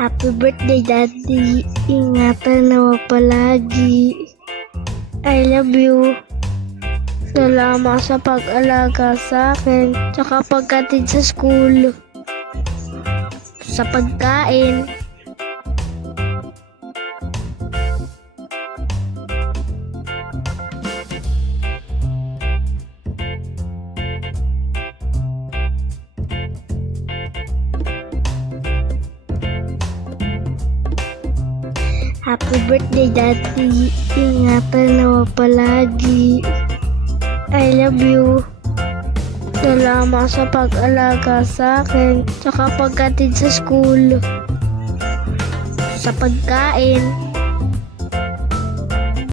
Happy birthday, Daddy. Ingatan mo palagi. I love you. Salamat sa pag-alaga sa akin, tsaka pagkatid sa school, sa pagkain. Happy birthday, Daddy. Ingatan mo palagi. I love you. Salamat sa pag-alaga sa akin, tsaka pagkatid sa school, sa pagkain.